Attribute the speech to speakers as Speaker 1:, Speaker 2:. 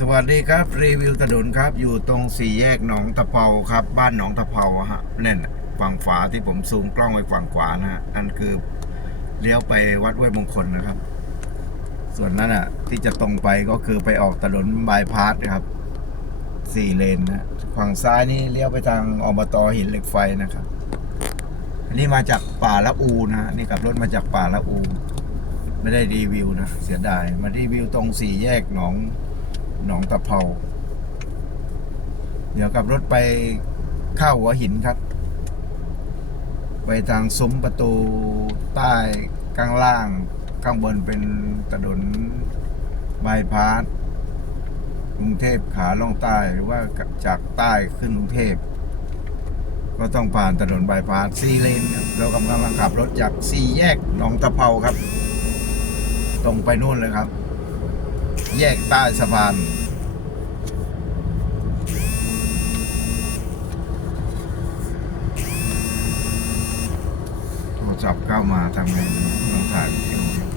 Speaker 1: สวัสดีครับรีวิวถนนครับ อยู่ตรงสี่แยกหนองตะเภาครับ บ้านหนองตะเภาฮะนั่นฝั่งขวาที่ผมซูมกล้องไปฝั่งขวานะฮะอันคือเลี้ยวไปวัดห้วยมงคลนะครับ ส่วนนั้นอะ ที่จะตรงไปก็คือไปออกถนนบายพาสนะครับสี่เลนนะฝั่งซ้ายนี่เลี้ยวไปทางอบตหินเหล็กไฟนะครับอันนี้มาจากป่าละอูนะฮะนี่ขับรถมาจากป่าละอู ไม่ได้รีวิวนะเสียดายมารีวิวตรงสี่แยกหนอง หนองตะเภาเดี๋ยวกับรถไปเข้าหัวหินครับ ไปทางซุ้มประตูใต้ข้างล่าง ข้างบนเป็นถนนบายพาสกรุงเทพขาล่องใต้หรือว่าจากใต้ขึ้นกรุงเทพ ก็ต้องผ่านถนนบายพาสสี่เลนครับเรากำลังขับรถจากสี่แยกหนองตะเภาครับ ตรงไปนู่นเลยครับ แยกใต้สะพานโทรศัพท์เข้ามาทำไงต้องถ่ายวิดีโอ